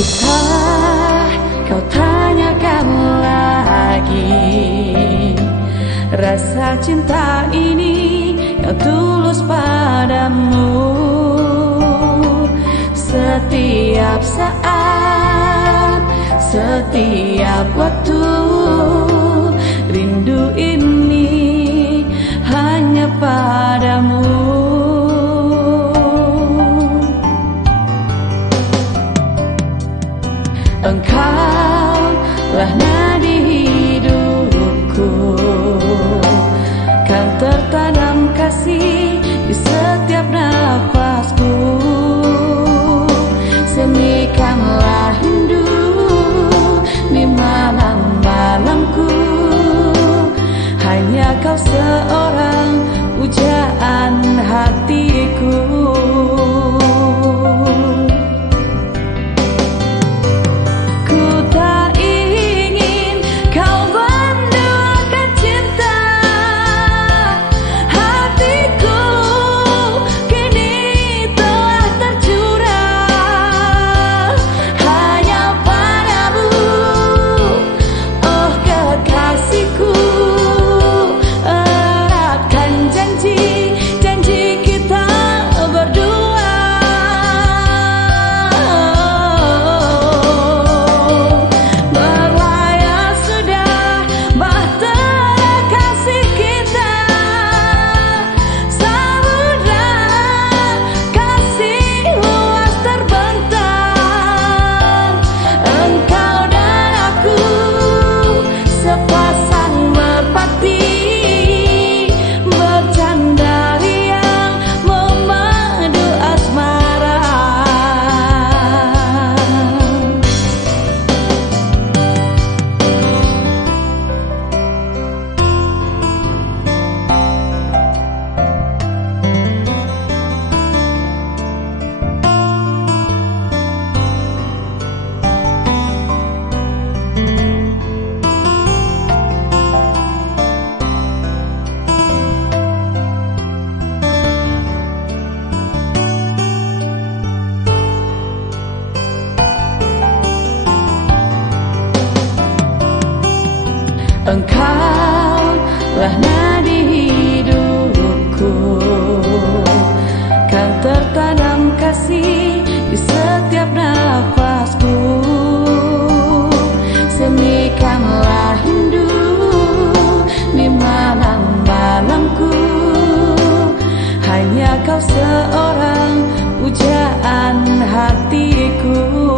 Usah kau tanyakan lagi, rasa cinta ini yang tulus padamu. Setiap saat, setiap waktu, rindu ini hanya padamu. Engkaulah nadi hidupku, kan tertanam kasih di setiap nafasku. Semikanlah rindu di malam-malamku, hanya kau seorang pujaan hatiku. Engkaulah nadi hidupku, kan tertanam kasih di setiap nafasku. Semikanlah rindu di malam-malamku, hanya kau seorang pujaan hatiku.